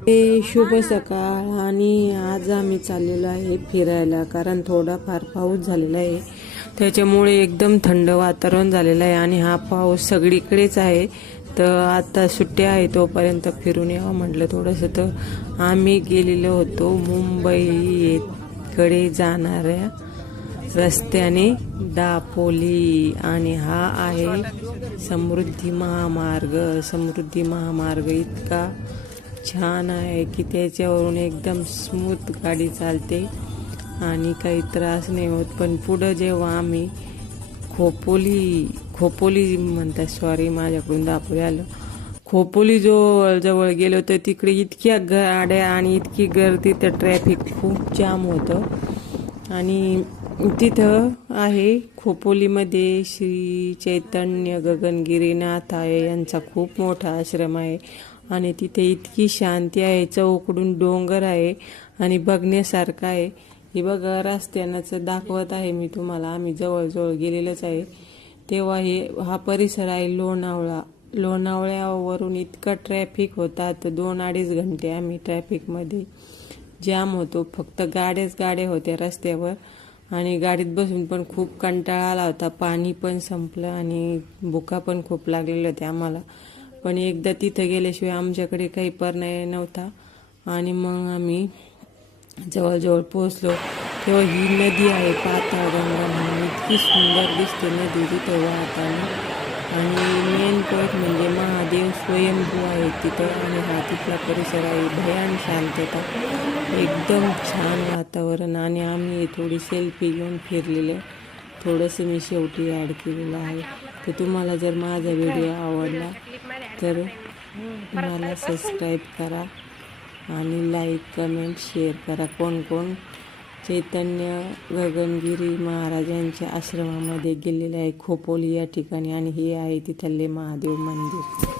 शुभ सकाळ आणि आज आम्ही चाललेलो आहे फिरायला, कारण थोडाफार पाऊस झालेला आहे त्याच्यामुळे एकदम थंड वातावरण झालेलं आहे आणि हा पाऊस सगळीकडेच आहे. तर आता सुट्ट्या आहे तोपर्यंत फिरून यावं म्हटलं थोडंसं. तर आम्ही गेलेलो होतो मुंबईकडे जाणाऱ्या रस्त्याने दापोली, आणि हा आहे समृद्धी महामार्ग इतका छान आहे की त्याच्यावरून एकदम स्मूथ गाडी चालते आणि काही त्रास नाही होत. पण पुढं जेव्हा आम्ही खोपोली म्हणतात, सॉरी माझ्याकडून दापोली आलं, खोपोली जवळ गेलो तर तिकडे इतक्या गाड्या आणि इतकी गर्दी, तर ट्रॅफिक खूप जाम होतं. आणि तिथं आहे खोपोलीमध्ये श्री चैतन्य गगनगिरीनाथ आहे, यांचा खूप मोठा आश्रम आहे आणि तिथे इतकी शांती आहे. चौकडून डोंगर आहे आणि बघण्यासारखं आहे. हे बघा रस्त्यानंच दाखवत आहे मी तुम्हाला, आम्ही जवळजवळ गेलेलंच आहे. तेव्हा हा परिसर आहे लोणावळ्यावरून इतका ट्रॅफिक होता, तर 2-2.5 घंटे आम्ही ट्रॅफिकमध्ये जाम होतो. फक्त गाड्या होत्या रस्त्यावर आणि गाडीत बसून पण खूप कंटाळा आला होता. पाणी पण संपलं आणि भुका पण खूप लागलेल्या होत्या आम्हाला. पण एकदा तिथं गेल्याशिवाय आमच्याकडे काही पर्याय नव्हता आणि मग आम्ही जवळजवळ पोहोचलो. तेव्हा ही नदी आहे पाताळगंगा म्हणून, इतकी सुंदर दिसते नदी तिथं वाहताना. आणि मेन पॉईंट म्हणजे महादेव स्वयंभू आहे तिथं आणि हा तिथला परिसर आहे. भयान शांतता, एकदम छान वातावरण. आणि आम्ही थोडी सेल्फी घेऊन फिरलेले, थोडंसं मी शेवटी ॲड केलेलं आहे. तर तुम्हाला जर माझा व्हिडिओ आवडला तर मला सबस्क्राईब करा आणि लाईक कमेंट शेअर करा. कोण कोण चैतन्य गगनगिरी महाराजांच्या आश्रमामध्ये गेलेले आहे खोपोली या ठिकाणी, आणि हे आहे तिथले महादेव मंदिर.